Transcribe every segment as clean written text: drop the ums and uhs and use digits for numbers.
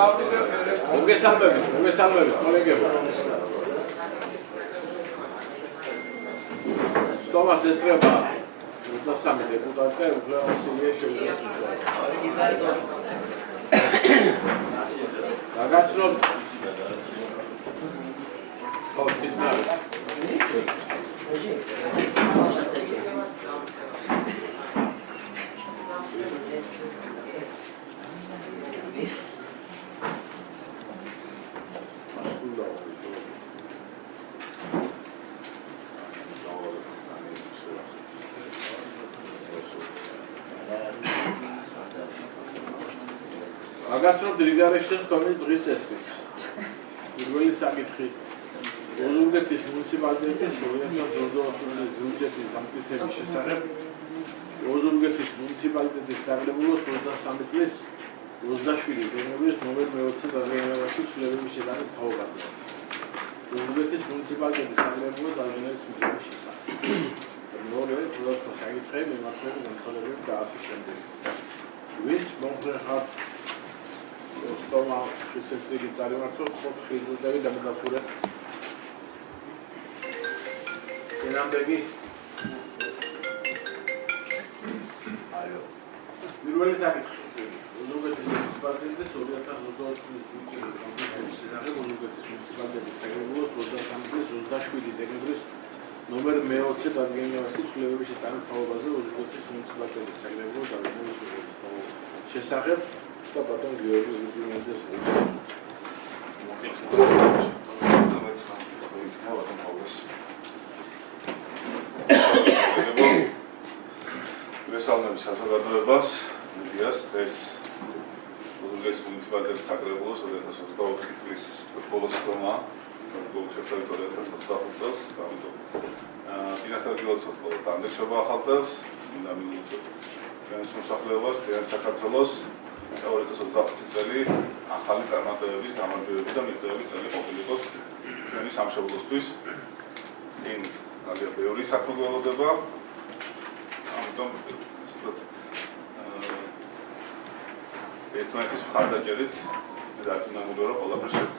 მოგესალმებით, კოლეგებო. სტომას ესწრება 23 დეპუტატი და უფლებამოსილია შეუძლოს. დაგაცნოთ Agastron Dirigariștes Tomis Brisesis. Urmări sakitxi. Ozurgetis municipalitetis Sovietnas Zozovatundes byudžetis დამტკიცების შესახებ Ozurgetis municipalitetis საგრებულოს 23 წლის 27 დეკემბრის ნომერ 20 დადგენილებაში ცვლილებების შეტანის თავობაზე. Ozurgetis municipalitetis საგრებულოს დადგენილების მიზნის შესახებ. ნორმები პროცესის საკითხები, მიმართულებით განცხადებები და ასე შემდეგ. Ვინც მომხრეხარ Stoma შესაძლებელი წარიმართოს ხო შეიძლება დამადასტურებ. ენამდეგი აიო. პირველი საკითხი. Ozurgetis municipalitetis 2020 წლის ბიუჯეტის შესახებ Ozurgetis municipalitetis საგრებულოს 23 წლის 27 დეკემბრის ნომერ 20 დადგენილებაში ცვლილებების შეტანის თავობაზე Ozurgetis municipalitetis საგრებულოს დადგენილების შესახებ და ბატონ გიორგი ზუგდინიძეს მოგესალმებით საზოგადოებას, მედიას, ეს Ozurgetis municipalitetis საგრებულოს 2024 წლის ბოლოს ხდომა, გულშემატკივარად 2025 წელს, ამიტომ წინასწარ გილოცავთ ბოლოს დამდეშობა ახალ წელს, მინდა მივუწევ ჩვენს მოსახლეობას, მთლიან საქართველოს 2025 წელი ახალი წარმატებების, გამარჯვებების და მიღწევების წელი ყოფილიყოს ჩვენი სამშობლოსთვის. წინ ძალიან ბევრი საქმე გველოდება. ამიტომ ერთმანეთის მხარდაჭერით დაწინაურდა რომ ყველაფერი შეძლო.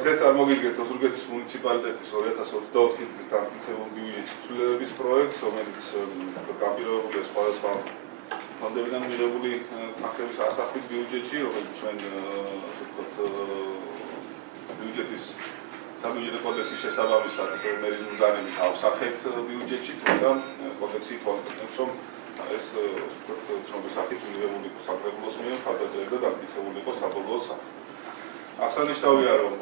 დღეს წარმოგიდგენთ Ozurgetis municipalitetis 2024 წლის დამტკიცებულ ბიუჯეტის ცვლილებების პროექტს, რომელიც გაპირობებულია სხვადასხვა ფონდებიდან მიღებული თანხების ასახვის ბიუჯეტში, რომელიც ჩვენ ბიუჯეტის საბიუჯეტო კოდექსის შესაბამისად მერინდანებით ავსახეთ ბიუჯეტში, თუმცა კოდექსი კონსტიტუციის რომ ეს ცნობის სახით მიღებული საკრებულოს მიერ მხარდაჭერა და დამტკიცებული იყო საბოლოო სახით. აღსანიშნავია, რომ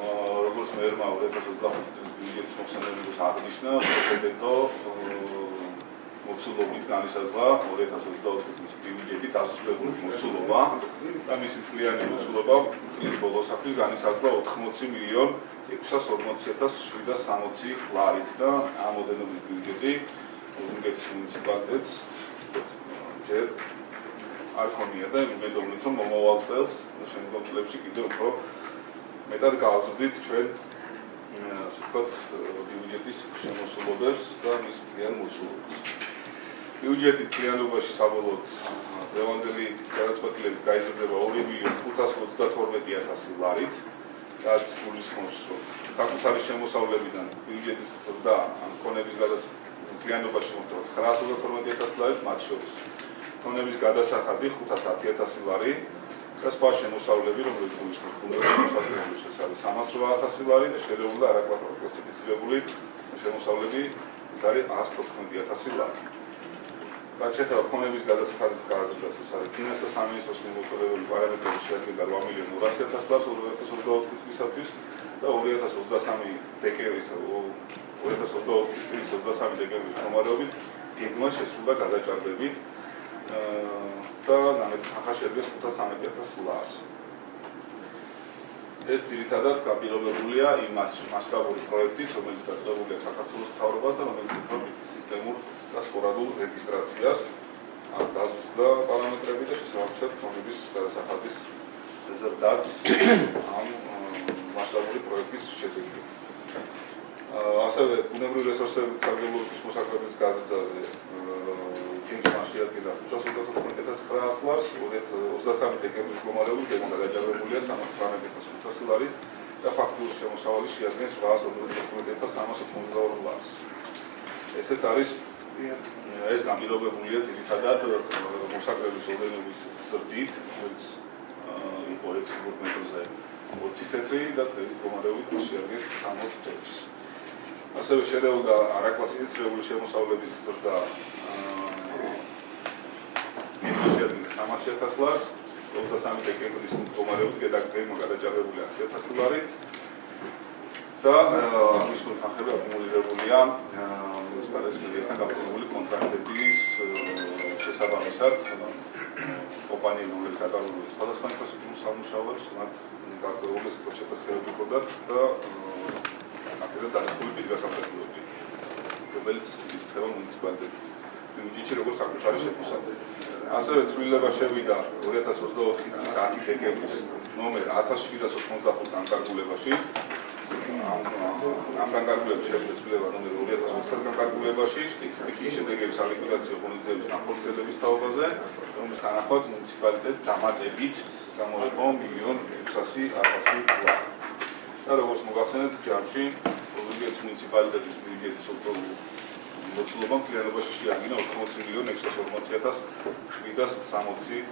როგორც მერმა 2025 წლის ბიუჯეტის მოხსენებელს აღნიშნა, პრეზიდენტო მოცულობით განისაზღვრა 2024 წლის ბიუჯეტი დასრულებული მოცულობა და მისი მთლიანი მოცულობა წლის ბოლოსთვის განისაზღვრა 80,640,760 ლარით და ამ მოდელების ბიუჯეტი Ozurgetis municipalitetis ჯერ არ ქონია და მეგობრებთ რომ მომავალ წელს შემდგომ წლებში კიდევ უფრო მეტად გავაზრდით ჩვენ ბიუჯეტის შემოსულობებს და მის მთლიან მოცულობას. ბიუჯეტი მთლიანობაში საბოლოოდ დღევანდელი გადაწყვეტილებით გაიზრდება 2,522,000 ლარით, რაც გულისხმობს, რომ საკუთარი შემოსავლებიდან ბიუჯეტის ზრდა ან ქონების მთლიანობაში მოხდება 912,000 ლარით, მათ შორის ქონების გადასახადი 510,000 ლარი და სხვა შემოსავლები, რომელიც გულისხმობს ბუნებრივი მოსახლეობის, ეს არის 308,000 ლარი და შერეული და არაკლასიფიცირებული შემოსავლები, ეს არის 114,000 ლარი. რაც შეეხება ქონების გადასახადის გააზრდას, ეს არის ფინანსთა სამინისტროს მიმოწოდებული პარამეტრების შეადგენდა 8,800,000 ლარს 2024 წლისათვის და 2023 დეკემბრის 2024 წლის 23 დეკემბრის მომარობით გეგმა შესრულდა გადაჭარბებით და თანხა შეადგენს 513,000 ლარს. ეს ძირითადად გაპირობებულია იმ მასშტაბური პროექტით, რომელიც დაწყებულია საქართველოს მთავრობას და რომელიც იწვევს სისტემურ და სპორადულ რეგისტრაციას, დაზუსტდა პარამეტრები და შესაბამისად ქონების გადასახადის ზრდაც ამ მასშტაბური პროექტის შედეგი. ასევე ბუნებრივი რესურსების საგრებულოს მოსახლეობის გაზრდაზე გეგმა შეადგენდა 529,900 ასლარს 23 დეკემბრის მდგომარეობით გადაჯარებულია 319,500 ლარი და ფაქტური შემოსავალი შეადგენს 819,382 ლარს. ესეც არის ეს განპირობებულია ძირითადად მოსაკლების ოდენობის ზრდით, რომელიც იყო 6 მეტრზე 20 თეთრი და დღეს მდგომარეობით შეადგენს 60 თეთრს. ასევე შერეულდა არაკლასიფიცირებული შემოსავლების ზრდა შეადგენს 300,000 ლარს, 23 დეკემბრის მდგომარეობით გადაჯარებულია 100,000 ლარი და აღნიშნული თანხები აკუმულირებულია მუნიციპალიტეტთან გაფორმებული კონტრაქტების შესაბამისად კომპანიები, რომლებიც ატარებდნენ სხვადასხვა ინფრასტრუქტურის სამუშაოებს, მათ გარკვეული პროცედურები ჰქონდათ და აკეთებდნენ დაწყებული პირგასამხედროები, რომელიც იწება მუნიციპალიტეტის ბიუჯეტში როგორც საკუთარი შეფასება. ასევე ცვლილება შევიდა 2024 წლის 10 დეკემბრის ნომერ 1795 განკარგულებაში. ამ განკარგულების შევიდა ცვლილება ნომერ 2004 განკარგულებაში სტატისტიკის შედეგების სალიკვიდაციო ღონისძიების განხორციელების თაობაზე, რომლის თანახმად მუნიციპალიტეტს დამატებით გამოეყო 1,600,000 ლარი. და როგორც მოგახსენეთ, ჯამში ოზურგეთის მუნიციპალიტეტის ბიუჯეტის ოქტომბრის მოცულობა მთლიანობაში შეადგინა 80,640,760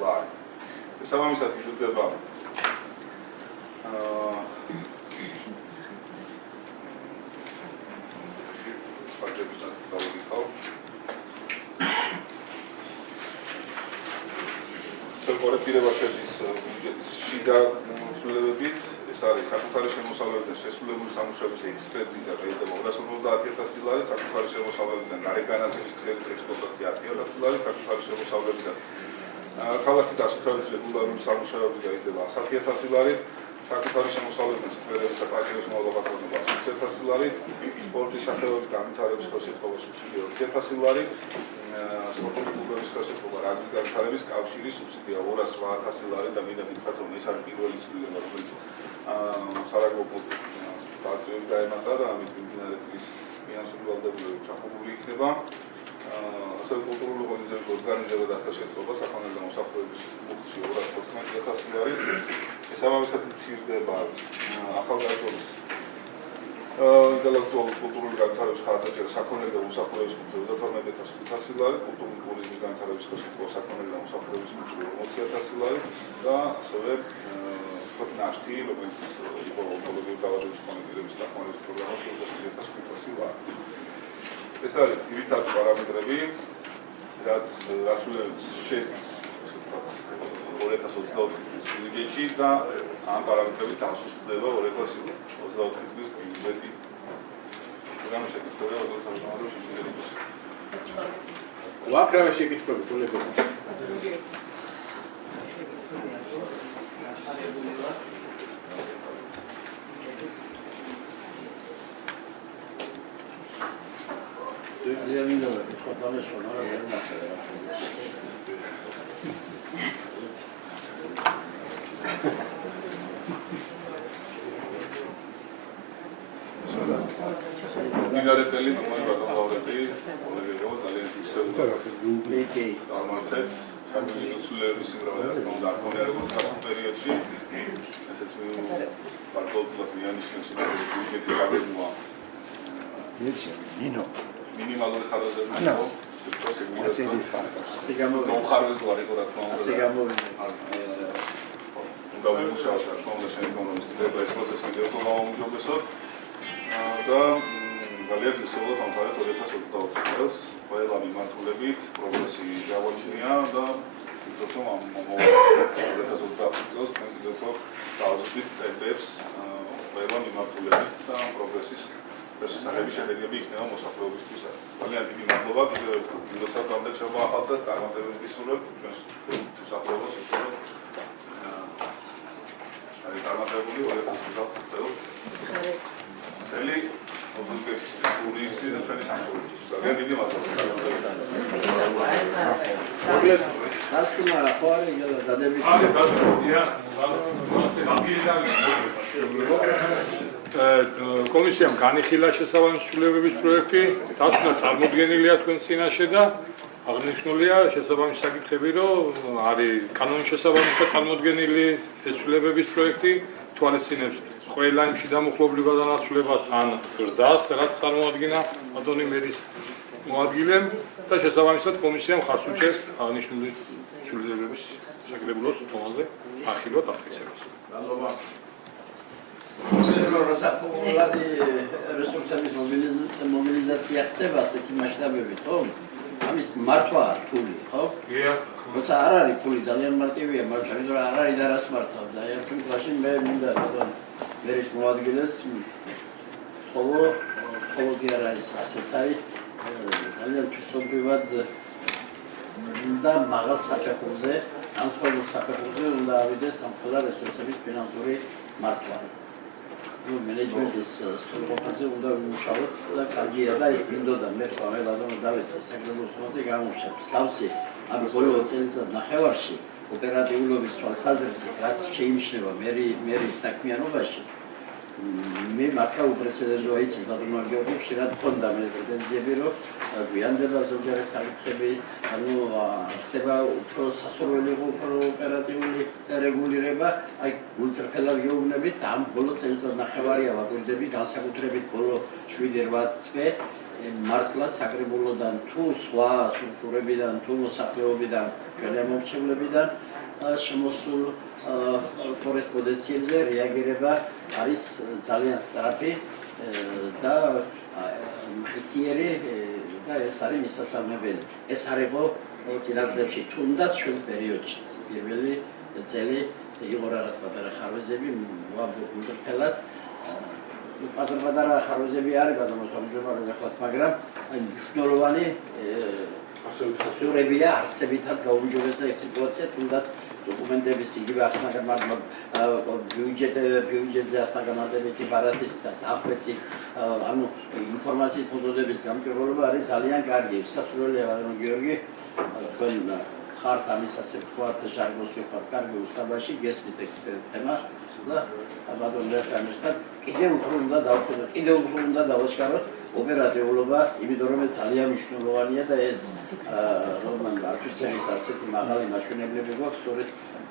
ლარი. შესაბამისად იზრდება ფაქტების ნაწილი ხავ. კორექტირება შედის ბიუჯეტის შიდა ცვლილებებით. ეს არის საკუთარი შემოსავლებიდან შესრულებული სამუშაოების ექსპერტიზა შეიძლება 250,000 ლარი, საკუთარი შემოსავლებიდან გარეგანაცემის ქსელის ექსპლუატაცია 10,000 ლარი, საკუთარი შემოსავლებიდან ქალაქის დასუფთავების რეგულარული სამუშაოები შეიძლება 100,000 ლარი, საკუთარი შემოსავლებიდან სკვერების და პარკების მოვლა-პატრონობა 100,000 ლარი, სპორტის სახელობის განვითარების ხელშეწყობა სუბსიდია 20,000 ლარი, სპორტული კლუბების ხელშეწყობა რაგბის განვითარების კავშირის სუბსიდია 208,000 ლარი და მინდა მითხრათ, რომ ეს არის პირველი ცვლილება, რომელიც სარაგბო პარტიები დაემატა და ამით მიმდინარე წლის ფინანსური ვალდებულება ჩახობული იქნება. ასევე კულტურული ღონისძიების ორგანიზება და ხელშეწყობა საქონელი და მოსახლეობის ფუნქცია 214,000 ლარი. შესაბამისად მცირდება ახალგაზრდობის ინტელექტუალური კულტურული განვითარების ხარჯაჭერა საქონელი და მოსახლეობის ფუნქცია 212,500 ლარი, კულტურული ტურიზმის განვითარების ხელშეწყობა საქონელი და მოსახლეობის ფუნქცია 40,000 ლარი და ასევე ნაშთი, რომელიც იყო ონკოლოგიური დაავადებების მონიტორინგის დახმარების პროგრამაში 27,500 ლარი. ეს არის ძირითადი პარამეტრები, რაც შედის 2024 წლის ბიუჯეტში და ამ პარამეტრებით დასუსტდება 2024 წლის ბიუჯეტი. პროგრამის შეკითხვები ოდნავ შემიძლია. ვაკრავე შეკითხვები კოლეგები. მინარე წელი მომავალები კოლეგებო ძალიან ისევდა წარმართეთ საბიუჯეტო ცვლილებების სიმრავლე და აკონერებულ პერიოდში ესეც პარტოულად მიანიშნებს ბიუჯეტის გაგებულა მინიმალური ხარჯები იყო ასე გამოუხარეს ვარ იყო რა თქმა უნდა ასე გამოვიდა უნდა ვიმუშაოთ რა თქმა უნდა შემდგომში ეს პროცესი კიდევ უფრო გაუმჯობესოთ და ძალიან ისევდა ამხარეთ 2024 წელს ყველა მიმართულებით პროგრესი გავაჩნია და ვფიქრობ რომ ამ 2024 წელს ჩვენ კიდევ დავზრდით ტემპებს ყველა მიმართულებით და პროგრესის შესაძლებელი შედეგები იქნება მოსახლეობისთვისაც. ძალიან დიდი მადლობა კიდევ ერთხელ. როცა გამდე შემოახალწეს წარმატებები გისურვებ ჩვენს მოსახლეობას უშუალოდ არის წარმატებული 2025 წელს. მთელი ოზურგეთის ტურისტი და ჩვენი სამშობლოში. ძალიან დიდი მადლობა. მოკლედ დასკნა ხო არის იგალა დადებით. არის დასკნა. კომისიამ განიხილა შესაბამისი ცვლილებების პროექტი, დასკვნა წარმოდგენილია თქვენ წინაშე და აღნიშნულია შესაბამისი საკითხები, რომ არის კანონის შესაბამისად წარმოდგენილი ეს ცვლილებების პროექტი, თვალისწინებს ყველა იმ შიდამოხლობილ გადანაცვლებას ან ზრდას, რაც წარმოადგინა ბატონი მერის მოადგილემ და შესაბამისად კომისიამ ხარს უჭერს აღნიშნული ცვლილებების საკრებულოს თვალზე ახილვად აღწევას. როცა პოპულარი რესურსების მობილიზაცია ხდება ასეთი მასშტაბებით, ხო? ამის მართვა რთული, ხო? როცა არ არის ფული ძალიან მარტივია, მაგრამ იმიტომ არ არის და რას მართავ და ამ შემთხვევაში მე მინდა ბატონ მერის მოადგილეს ხოლო კი არა ის ასეც არის ძალიან თვისობრივად და მაღალ საფეხურზე, ამ ხოლმე საფეხურზე უნდა ავიდეს სამხედრო რესურსების ფინანსური მართვა. მენეჯმენტის სრულყოფაზე უნდა ვიმუშაოთ და კარგია და ის მინდოდა მე თქვა მე ბატონო დავით საკრებულოს თვალზე გამოვშევ. მსგავსი ამ ბოლო წელიწად ნახევარში ოპერატიულობის თვალსაზრისით რაც შეიმჩნევა მერის საქმიანობაში მე მართლა უპრეცედენტოა იცის ბატონო გიორგი ხშირად მქონდა მე პრეტენზიები რომ გვიანდება ზოგიერთი საკითხები ანუ ხდება უფრო სასურველი უფრო ოპერატიული რეგულირება აი გულწრფელად გეუბნებით ამ ბოლო წელიწად ნახევარია ვაკვირდები განსაკუთრებით ბოლო 7-8 თვე მართლა საკრებულოდან თუ სხვა სტრუქტურებიდან თუ მოსახლეობიდან ჩვენი მომხრეებიდან შემოსულ კორესპონდენციებზე რეაგირება არის ძალიან სწრაფი და ხიციერი და ეს არის მისასალმებელი. ეს არ იყო წინასწრებში თუნდაც ჩვენ პერიოდში პირველი წელი იყო რაღაც პატარა ხარვეზები ვამბობ უბრალოდ პატარ-პატარა ხარვეზები არის ბატონო თავმჯდომარე ახლაც მაგრამ მნიშვნელოვანი ასოებია არსებითად გაუმჯობესდა ეს სიტუაცია თუნდაც დოკუმენტების იგივე ახსნა ბიუჯეტზე ახსნა-განმარტებითი ბარათის და დახვეწი ანუ ინფორმაციის მეთოდების გამჭვირვალობა არის ძალიან კარგი. სასურველია ბატონო გიორგი თქვენ ხართ ამის ასე ვთქვათ ჟარგონს ვიხართ კარგი უსტაბაში გესმით ეს თემა და ბატონო ლერტანესთან კიდევ უფრო უნდა დავხვდეთ კიდევ უფრო უნდა დავაშკაროთ ოპერატიულობა, იმიტომ რომ ძალიან მნიშვნელოვანია და ეს რომან არტისტების ასეთი მაღალი მაჩვენებლები გვაქვს, სწორედ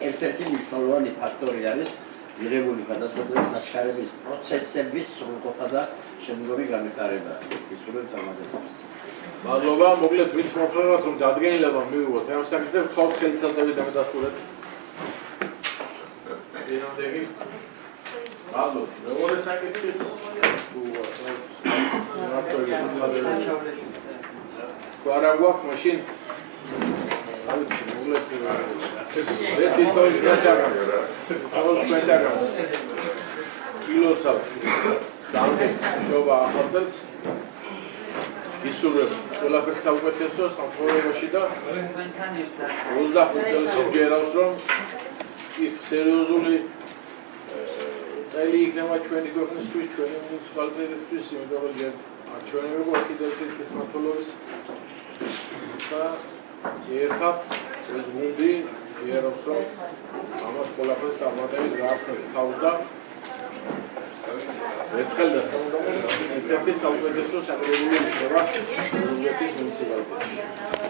ერთ-ერთი მნიშვნელოვანი ფაქტორი არის მიღებული გადაწყვეტილების დაშკარების პროცესების სრულყოფა და შემდგომი განვითარება. ისურვებ წარმატებას. მადლობა, მოკლედ ვინც მომხრევათ რომ დადგენილება მივიღოთ. ამ საკითხზე ვთხოვთ ხელისაწვევი დამედასტურეთ. ენამდე მადლობა. მეორე საკითხიც თუ არა გვაქვს მაშინ ავიცი მოკლედ ერთი თორი პენტაგრამს ილოცავ დამდგენ შობა ახალწელს ისურვებ ყველაფერს საუკეთესო სამწუხაროში და 25 წელს ჯერავს რომ სერიოზული წელი იქნება ჩვენი ქვეყნისთვის, ჩვენი მუნიციპალიტეტისთვის, იმიტომ რომ არჩევნები გვაქვს კიდევ ერთი მმართველობის და ერთად ეს გუნდი იერავს რომ ამას ყველაფერს წარმატებით გააჩნევთ თავს და ერთხელ და სამუდამოდ ერთ-ერთი საუკეთესო საკრებულო იქნება რუსეთის მუნიციპალიტეტში.